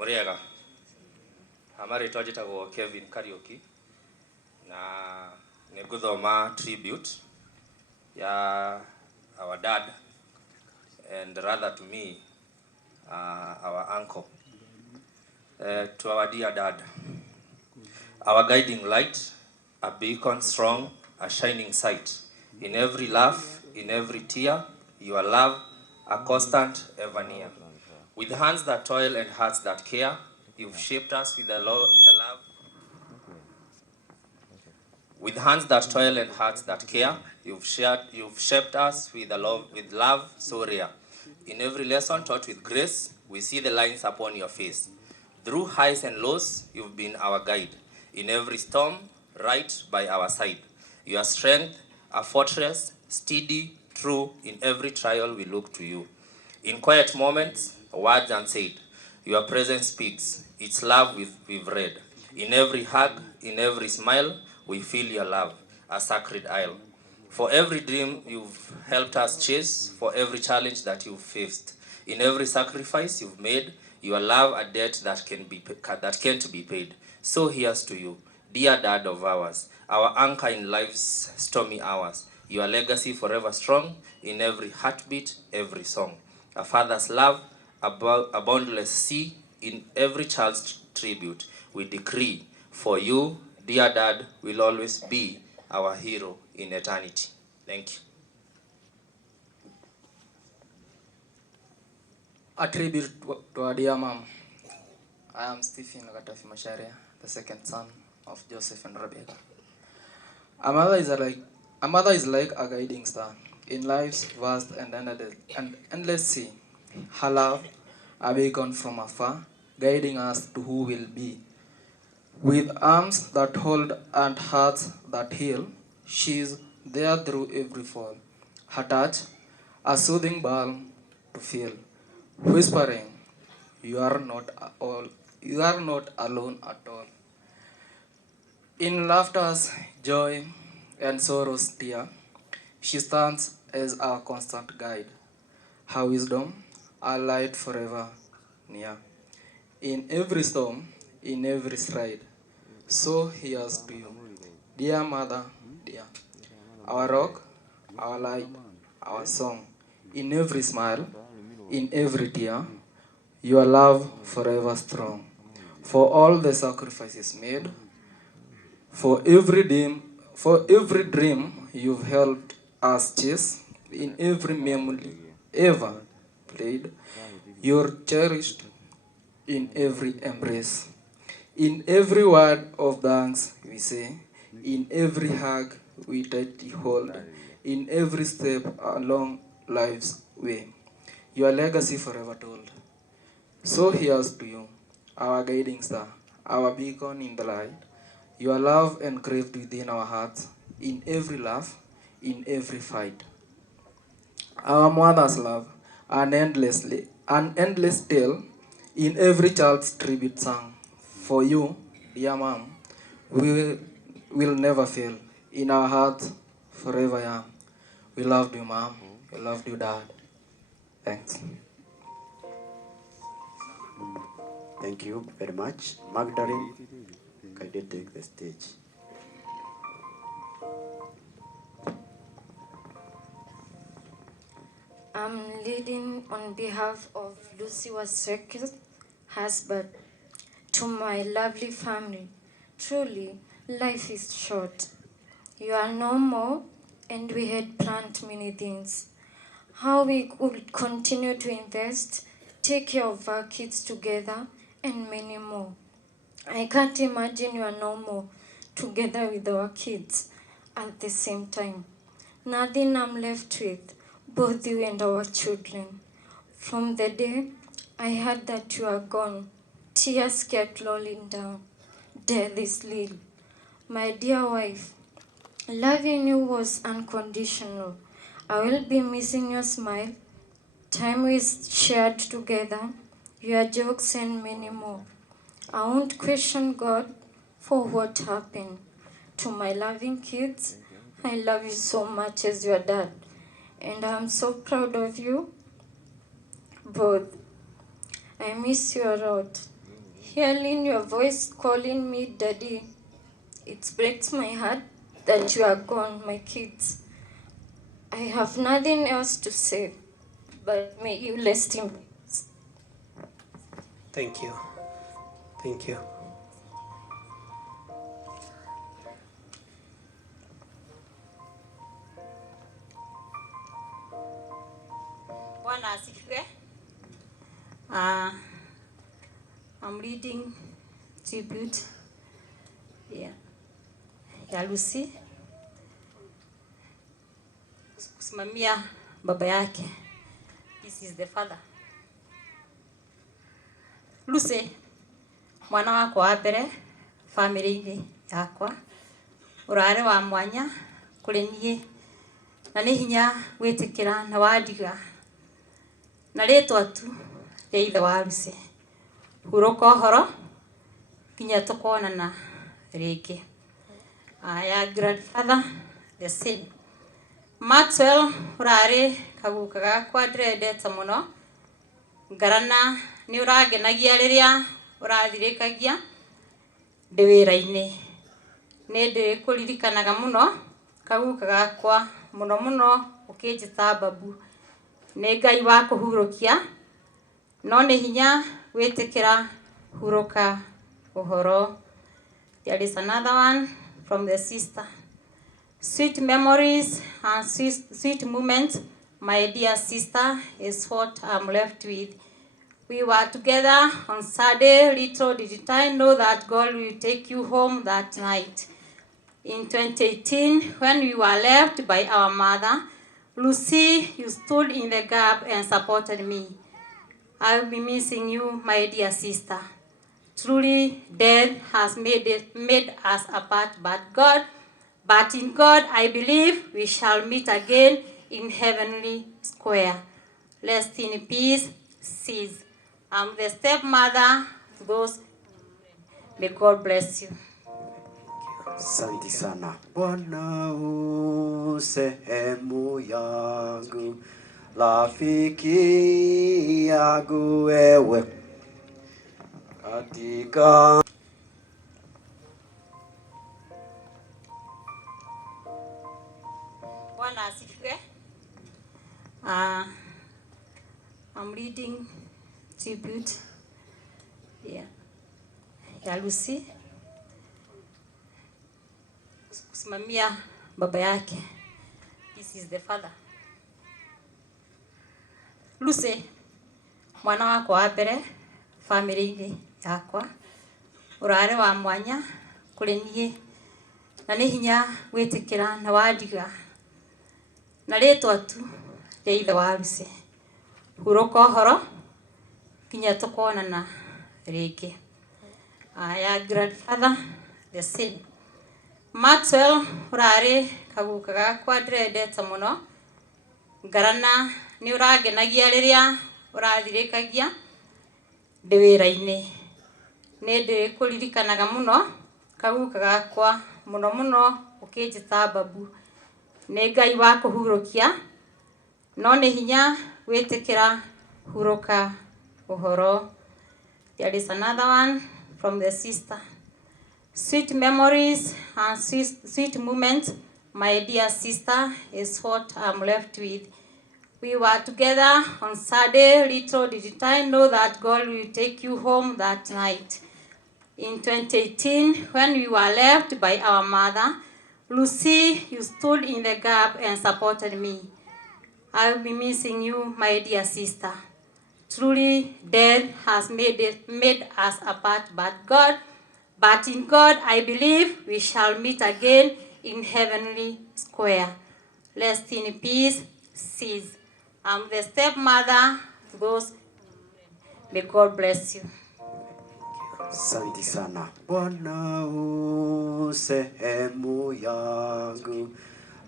Muriega. Amaritwa jitagwo Kevin Karaoke na niguthoma tribute ya our dad and rather to me our uncle to our dear dad, our guiding light, a beacon strong, a shining sight. In every laugh, in every tear, your love, a constant, ever near. With hands that toil and hearts that care, you've shaped us with the love. With hands that toil and hearts that care, you've shaped us with love so rare. In every lesson taught with grace, we see the lines upon your face. Through highs and lows, you've been our guide. In every storm, right by our side. Your strength, a fortress, steady, true. In every trial, we look to you. In quiet moments, words unsaid, your presence speaks. It's love we've read. In every hug, in every smile, we feel your love, a sacred isle. For every dream you've helped us chase, for every challenge that you've faced, in every sacrifice you've made, your love a debt that can't be paid. So here's to you, dear dad of ours, our anchor in life's stormy hours. Your legacy forever strong in every heartbeat, every song. A father's love, a boundless sea, in every child's tribute. We decree for you, dear dad, will always be our hero in eternity. Thank you. A tribute to our dear mom. I am Stephen Gatafi Masharia, the second son of Joseph and Rebecca. A mother is like a guiding star in life's vast and endless sea. Her love, a beacon from afar, guiding us to who will be. With arms that hold and hearts that heal, she's there through every fall. Her touch, a soothing balm to feel, whispering, you are not alone at all. In laughter's joy and sorrow's tear, she stands as our constant guide. Her wisdom, our light forever near. In every storm, in every stride, so here's to you, dear mother, dear. Our rock, our light, our song. In every smile, in every tear, your love forever strong. For all the sacrifices made, for every dream you've helped us chase, in every memory ever played, you're cherished in every embrace. In every word of thanks we say, in every hug we tightly hold, in every step along life's way, your legacy forever told. So here's to you, our guiding star, our beacon in the light, your love engraved within our hearts, in every laugh, in every fight. Our mother's love, an endless tale, in every child's tribute song. For you, dear mom, we will never fail. In our hearts, forever young. We loved you, mom. We loved you, dad. Thanks. Thank you very much. Magdalene, can you take the stage? I'm leading on behalf of Lucy Wasek's husband. To my lovely family, truly, life is short. You are no more, and we had planned many things. How we could continue to invest, take care of our kids together, and many more. I can't imagine you are no more together with our kids at the same time. Nothing I'm left with, both you and our children. From the day I heard that you are gone, tears kept rolling down. Death is real. My dear wife, loving you was unconditional. I will be missing your smile, time we shared together, your jokes and many more. I won't question God for what happened. To my loving kids, I love you so much as your dad. And I'm so proud of you both. I miss you a lot. Hearing your voice calling me daddy, it breaks my heart that you are gone, my kids. I have nothing else to say, but may you rest in peace. Thank you. Thank you. Bwana asifiwe. I'm reading tribute ya Lucy kusimamia baba yake. This is the father. Lucy, mwana wako wa mbere family-inĩ yakwa, urare wa mwanya kuri niĩ, na nĩ hinya gwĩtĩkĩra na wandiga na rĩtwa tu rĩa ithe wa Lucy. Hurũka ũhoro nginya tũkonana rĩngĩ. Ya grandfather the same. Maxwell, urare kaguka gakwa ndĩrendete mũno, ngarana nĩ ũrangenagia rĩrĩa ũrathirĩkagia ndĩ wĩra-inĩ. Nĩ ndĩkũririkanaga mũno kaguka gakwa mũno mũno ũkĩnjĩta babu. Nĩ Ngai wa kũhurũkia, no nĩ hinya gwĩtĩkĩra. Hurũka ũhoro. There is another one from the sister. Sweet memories and sweet moments, my dear sister, is what I'm left with. We were together on Saturday. Little did I know that God will take you home that night. In 2018, when we were left by our mother, Lucy, you stood in the gap and supported me. I'll be missing you, my dear sister. Truly, death has made us apart, but in God, I believe we shall meet again in heavenly square. Rest in peace, sis. I'm the stepmother to those. May God bless you. Asante sana. Bwana u sehemu yangu, rafiki yangu wewe katika Bwana asifiwe. I'm reading tribute ya Lucy kusimamia baba yake. This is the father. Lucy, mwana wako wa mbere family-inĩ yakwa, urare wa mwanya kuri niĩ, na nĩ hinya gwĩtĩkĩra na wandiga na rĩtwa tu rĩa ithe wa Lucy. Hurũka ũhoro nginya tũkonana rĩngĩ. Ya grandfather the same. Maxwell, urare kaguka gakwa ndĩrendete mũno, ngarana nĩ ũrangenagia rĩrĩa ũrathirĩkagia ndĩ wĩra-inĩ. Nĩ ndĩkũririkanaga mũno kaguka gakwa mũno mũno ũkĩnjĩta babu. Nĩ Ngai wa kũhurũkia, no nĩ hinya gwĩtĩkĩra. Hurũka ũhoro. There is another one from the sister. Sweet memories and sweet moments, my dear sister, is what I'm left with. We were together on Saturday. Little did I know that God will take you home that night. In 2018, when we were left by our mother, Lucy, you stood in the gap and supported me. I'll be missing you, my dear sister. Truly, death has made us apart, but in God, I believe we shall meet again in heavenly square. Rest in peace, sis. I'm the stepmother to those. May God bless you. Asante sana. Bwana u sehemu yangu,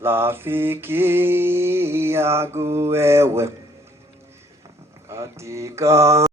rafiki yangu wewe katika